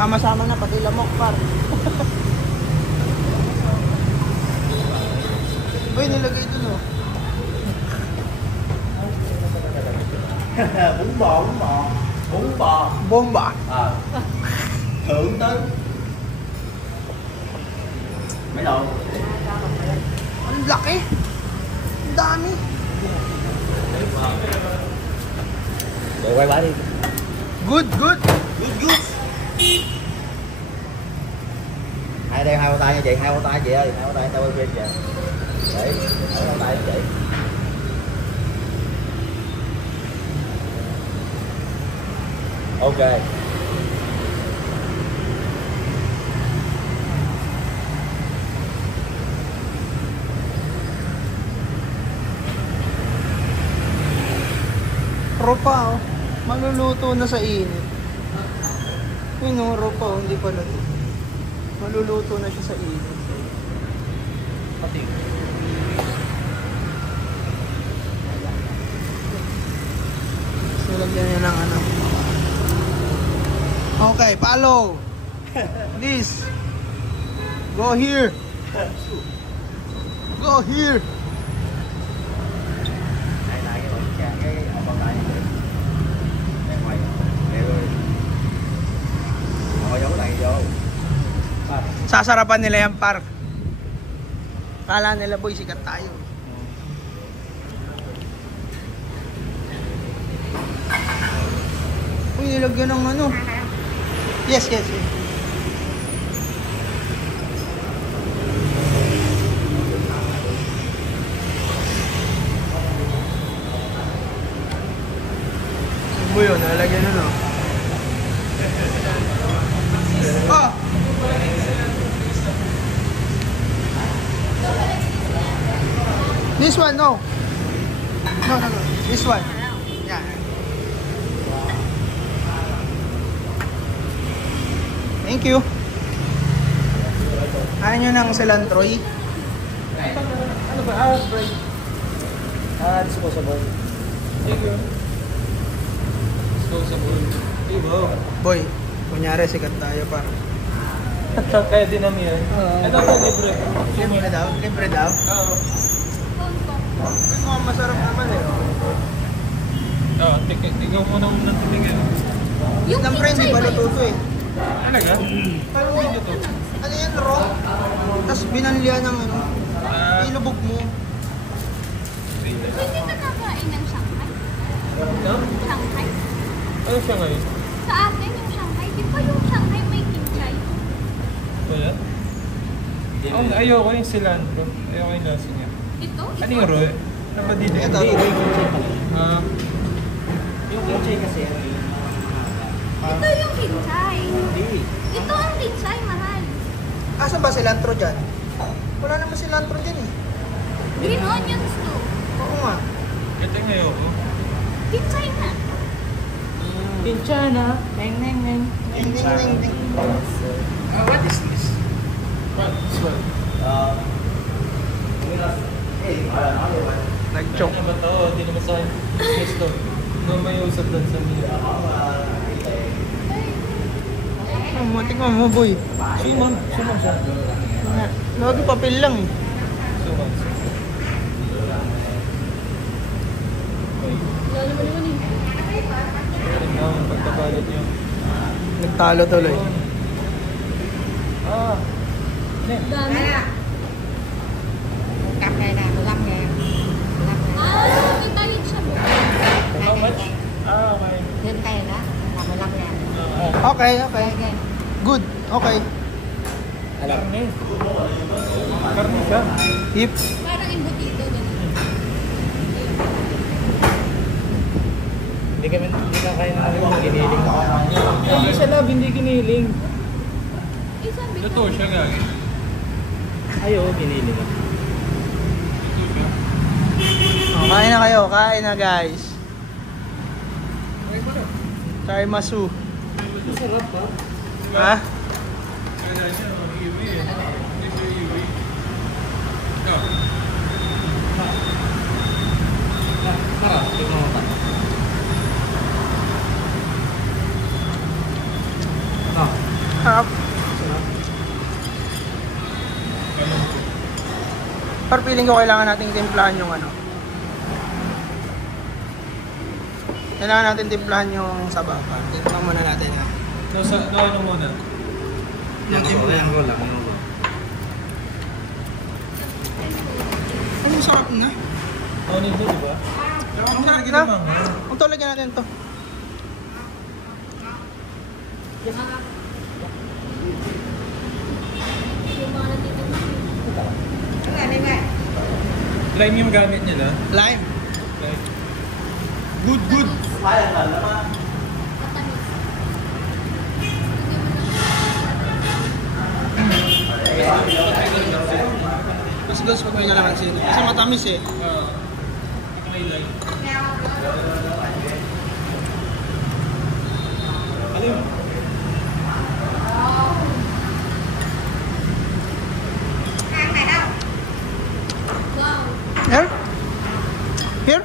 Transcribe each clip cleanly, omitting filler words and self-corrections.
Sama-sama na, pati lamok, par. Uy, nilagay dun, oh. Bún bò, bún bò. Bún bò. Bomba. Thượng tên. Mấy độ? Ang laki. Ang dami. Để quay bả đi. Good, good. Good, good. Hai đeo hai bao tay nha chị, hai bao tay chị ơi, hai bao tay tao quay phim chị. Để hai bao tay chị. Ok. Ropa, oh. Maluluto na sa init. Yun, oh, ropa, oh. Hindi pala. Maluluto na siya sa init. Pati. So, lagyan niya ng ano. Okay, follow. Please. Go here. Go here. Đây là cái bao tay này chị. Đây ngoài. Đây rồi. Ngồi giấu tay vô. Sasarapan nila yan, par. Kala nila, boy, sikat tayo. Uy, nilagyan ng ano. Yes, yes, yes. Ano yun? Nalagyan nun, oh. Oh! This one, no. No, no, no. This one. Yeah. Thank you. Ano nyo ng cilantro? Ano ba? Bread. Disposable. Thank you. Disposable. Diba? Boy, kunyari sikat tayo para. Kaya din namin yan. Ito po, libre. Libre daw? Libre daw? Oo. Mukhang masarap naman eh. Tingnan mo na unang tingin. Yung ng friend, di ba lututo eh? Talaga? Parang hindi to. Ano yan, raw? Tapos binanlihan ng ano, ilubog mo. Hindi ka nakain ng Shanghai? No? Shanghai? Ano siya ngayon? Sa atin yung Shanghai. Di ba yung Shanghai may kimchi? Wala? Oh, ayoko yung cilantro. Ayoko yung lasa niya. Ito? Ano yung roe? Ano ba dito? Ito. Yung kimchi kasi ano yun. Ito yung kimchi. Ito ang kimchi, mahal. Asa ba cilantro dyan? Wala naman cilantro dyan eh. Green onions to. Oo nga. Ito yung ayoko. Kimchi na. Pinchana. Neng neng neng. Ding, ding, ding, ding. What is this? What? This one. Nag-choke. Ano ba ito? Hindi naman sa akin. Gusto. Hindi may usap doon sa mga. Oh, tingnan mo, boy. Suman. Suman siya. Lagi papel lang eh. Suman. Lalo mo naman eh. Tingnan ang pagkabalit niyo. Nagtalo tuloy. Dami. Cặp này nè, 15.000. May talit siya. How much? Okay. Thêm cây nữa là 15.000. Okay, okay. Okay. Good. Okay. Karne. Karne siya. Hip. Parang embutido. Hindi na kaya na namin giniling. Hindi siya lab, hindi giniling. Sabi ko. Ito siya nga. Ayaw, giniling. Oh, kain na kayo. Kain na, guys. Tarimasu. Masarap pa. Ha? Kaya niya, iwi eh. Hindi siya iwi. Sarap, tingnan mo pa. Ano? Sarap. Pero feeling ko kailangan nating timplahan yung ano. Kailangan natin timplahan yung sabaw. Timplahan muna natin ha. Ano muna? Yung timplahan. Ano sarap na? Ano nito, di ba? Ang sarap Lagyan na. ng manghang. Kung to, lagyan natin to. Yung mga nandito na. Lime yung gamit nila. Lime. Like, Good, good. Matamis. Mas gusto ko yung kalamansi. Kasi matamis eh. may lime. Ano yun? Wow. Here? Here?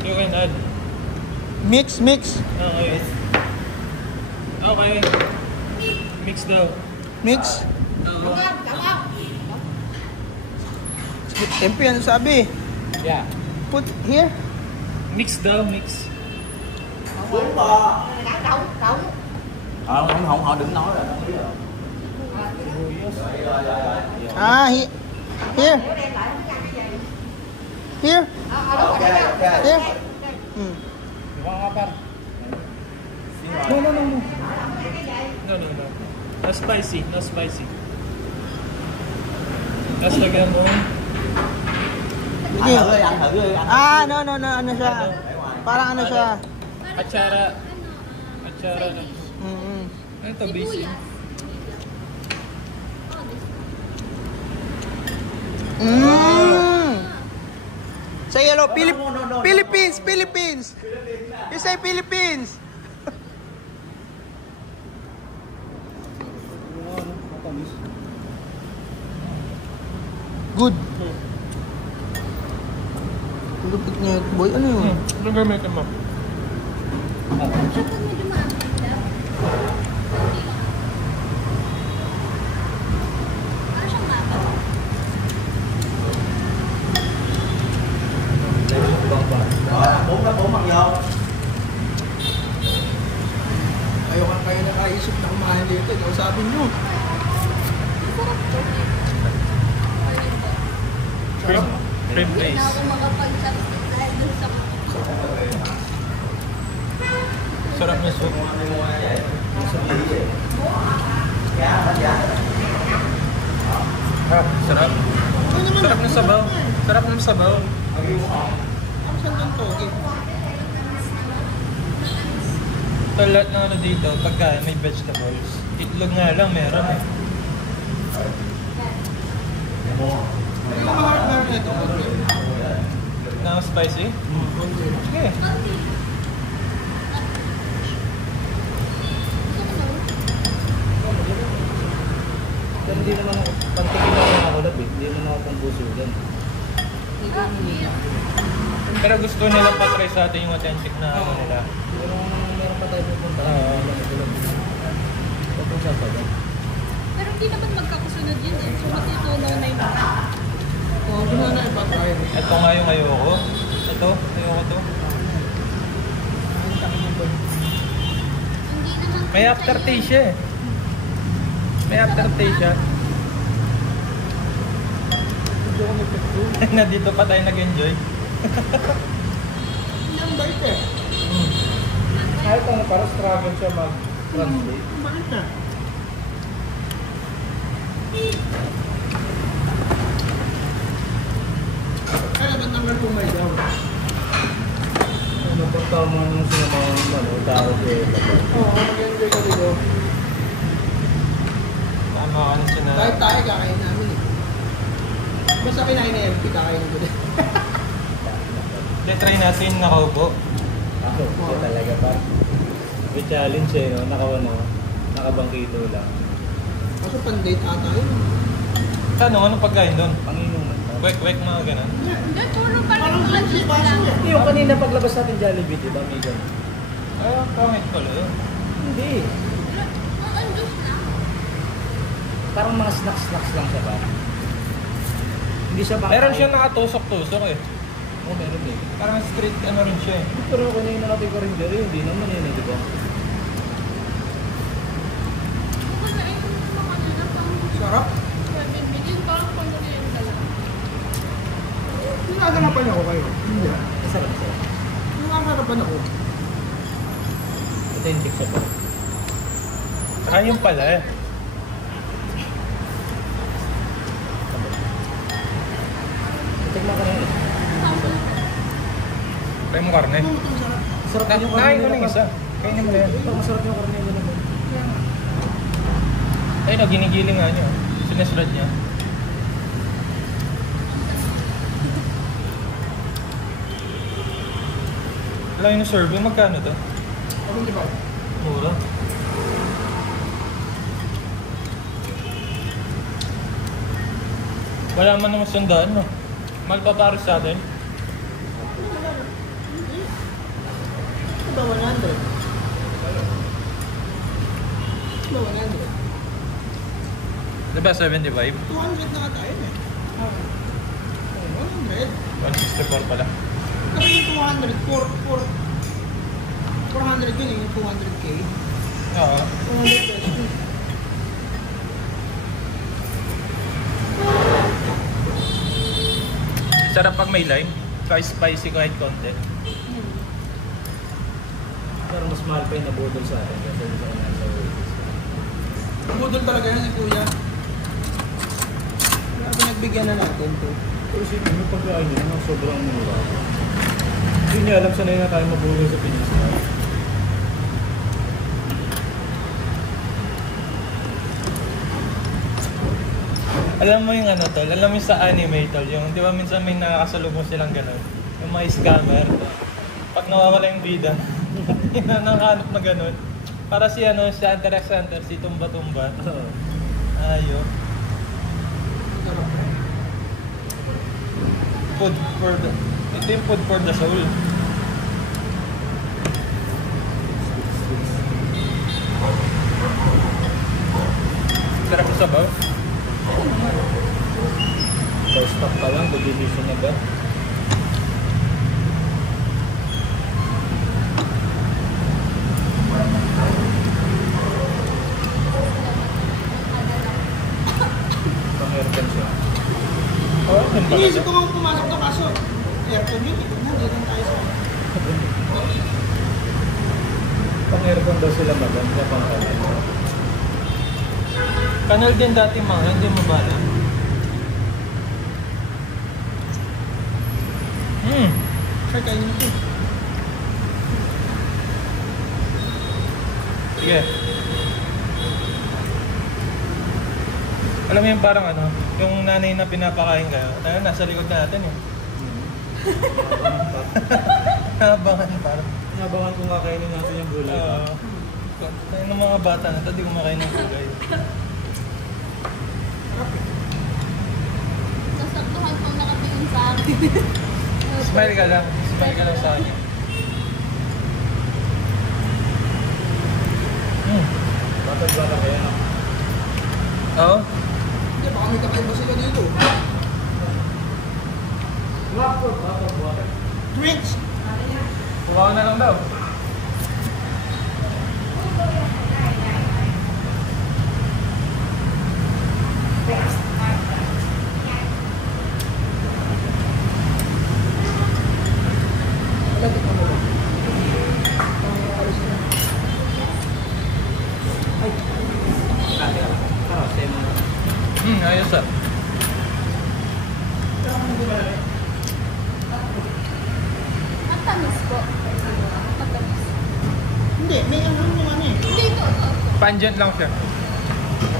You can add. Mix, mix. Okay. Okay. Mix daw. Mix. Oo. Tempe, ano sabi? Yeah. Put here. Mix daw, mix. Họ đừng nói rồi. Ah, here. Here. Ok, ok. Here. Hmm. No. No spicy, no spicy. Tapos lagyan mo. Sige. Ăn thử đi, ăn. Ah, no, ano siya? Parang ano siya? Atsara. Atsara na. Mm. Ano ito, basic? Mm. Say hello, No. Philippines, Philippines. You say Philippines. Good. Lupit niya, boy. Ano yun? Anong gamitin mo? Dapat medyo maamit daw. Para siyang mapa. Bốn mặt vô. Ayoko na kayo nakaisip na kumain dito. Kausapin nyo. Shrimp. Shrimp Hindi na base. ako makapag-chopstick dahil dun sa Sarap na soup. Sarap. Sarap ng sabaw. Sarap ng sabaw. Ang saan doon to? Okay. Ito lahat ng ano dito, pagka may vegetables. Itlog nga lang meron eh. Ano yung mahal nito? Na spicy? Sige. Hindi naman ako, pagtingin naman ako lapit, hindi naman ako pambuso dyan. Pero gusto nila pa-try sa atin yung authentic na ano nila. Meron pa tayo pupunta. Pupunta pa ba? Pero hindi naman magkakasunod yun eh. So matutunaw na yung mga. Oo, doon na ipatry. Ito nga yung ayoko. Ito, ayoko to. Hindi naman. May aftertaste siya eh. May aftertaste siya. Na dito pa tayo nag-enjoy. Ang bait eh. Kahit ano, para struggle siya mag-translate. Ang bait na. Kaya ba't naman kumay daw? Ano ba tama nung sinamahan mo? Tao ko Oo, mag-enjoy ka dito. Tama ka na siya na. Kahit tayo kakain namin eh. Basta kinain na empty, kakain ko din. Try natin nakaupo. Ako, siya talaga pa. May challenge eh, no? Nakabangkito lang. Kaso pan-date ata yun. Ano? Anong pagkain doon? Panginuman pa. Wek-wek mga ganun. Hindi, puro parang lunch lang. Yung kanina paglabas natin Jollibee, di ba, may ganun? Ay, pangit pala yun. Hindi. parang mga snacks lang siya ba? Hindi siya baka... Meron siya nakatusok-tusok eh. Oo, meron eh. Parang street ano rin siya eh. Pero kung yung natin karinderi, hindi naman yun eh, di ba? Sarap. Nakakarapan ako kayo. Hindi. Masarap. Nakakarapan ako. Authentic siya ba? Ayun pala eh. Tignan ka na yun. Try mo karne. Sarap din yung Nakain karne ko ng nila. isa. Kainin mo na yan. Parang masarap yung karne nila. Ayun na, ginigiling nga niya. Sineslad niya. Alam yung serve, magkano to? Ako di ba? Mura. Wala man naman sandaan, no? Mahal pa para sa atin. Ito ba 100? Ito ba 100? Diba 75? 200 na ka tayo eh. 100? 164 pala. Kasi yung 200, 400 yun yung 200k. Oo. 200 pesos. Sarap pag may lime. Kahit spicy kahit konti. Pero mas mahal pa yung nabudol sa atin kasi sa unan sa Waze. Budol talaga yan si Kuya. Kaya pinagbigyan na natin to. Pero sige, yung pagkain niya, sobrang mura. Hindi niya alam sanay na tayo mabudol sa Pinas. Alam mo yung ano tol, alam mo yung sa anime tol, yung di ba minsan may nakakasalubong silang gano'n, yung mga scammer, pag nawawala yung bida, yung nakahanap na gano'n, para si ano, si Hunter x Hunter, si Tumba Tumba, ayun. Food for the, ito yung food for the soul. Sarap sa sabaw. First stop pa lang, division na ba? Pang-aircon siya. Oo, yun pala. Iniisip ko nga pumasok to kaso aircon yun. Nandito tayo sa... Pang-aircon daw sila maganda pang-kanal. Kanal din dati mga, hindi mabala. Sir, kainin ito. Sige. Alam mo yung parang ano, yung nanay na pinapakain kayo, ayun, nasa likod natin eh. Nabangan parang. Inabangan ko nga kainin natin yung gulay. Tayo ng mga bata na ito, di kumakain ng gulay. Sasaktuhan pang nakatingin sa akin. Smile ka lang. Smile ka lang sa akin. Batag-bata kaya na. Oo? Hindi, baka may kakaiba sila dito. Drinks! Kuha ka na lang daw. Malapit na mo ba? Ayos ah. Matamis po. Matamis. Hindi, may ano yung ano eh. Dito. Pungent lang siya.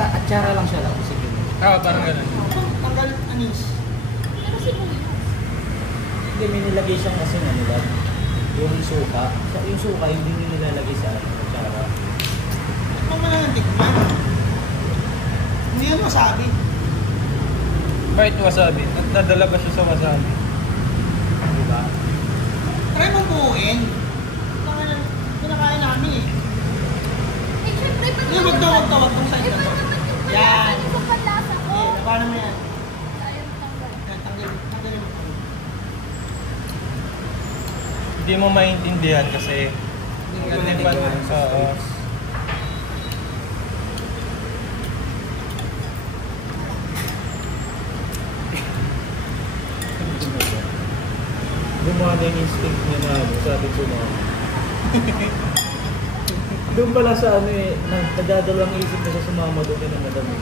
Atsara lang siya lang. Sige. Oo, parang ganun. Tanggal anis. Pero sibuyas. Hindi, may nilagay siyang kasi nga nila. Yung suka. Yung suka, hindi nyo nilalagay sa atsara. Tikman mo na ng tikman. Hindi yan wasabi. Kahit wasabi, nadala ba siya sa wasabi? Diba? Try mong buuin. Pinakain namin eh. Eh, syempre, Hindi, wag daw, wag daw, wag daw sa'yo na to. Yan. ang panlasa ko. Paano mo yan? Ayaw tanggal. Tanggalin mo. Hindi mo maintindihan kasi Hindi pa. Oo. Gumawa na yung instinct niya na ano, sabi ko na. Doon pala sa ano eh, nagdadalang isip na sa sumama doon din ang madami.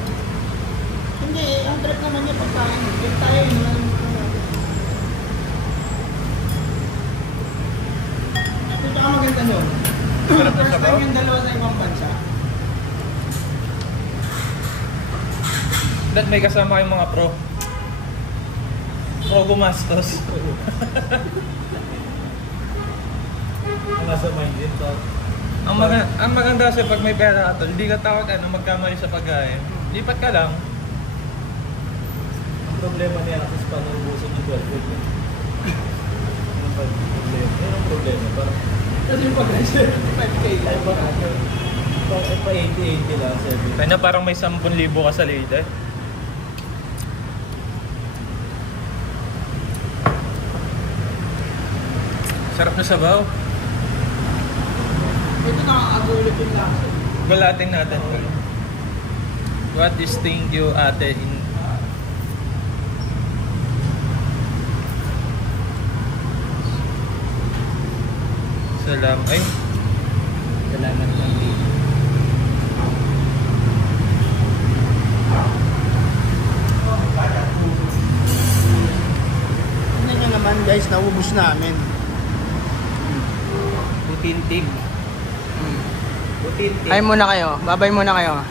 Hindi, ang trip naman niya pag tayo. Pag tayo yun lang. Ito ka maganda nun. First time yung dalawa sa ibang bansa. That may kasama kayong mga pro. Pro gumastos. Ang nasa mind din to. Ang maganda kasi pag may pera ka tol, hindi ka takot magkamali sa pagkain. Lipat ka lang. Ang problema niya kasi paano ubusin yung 12 week eh. Yung problema. Yun ang problema. Parang, Kasi yung pag-rest, 5K ay lang. pa ano, pa 80 lang, 7. Kaya na parang may 10,000 ka sa lida. Sarap na sabaw. Ito nakakagulit yung lasa. Gulatin natin. What is thank you ate in Salam ay Salamat lang din. Tignan nyo naman guys, naubos namin. putintik. Ay muna kayo, babay muna kayo.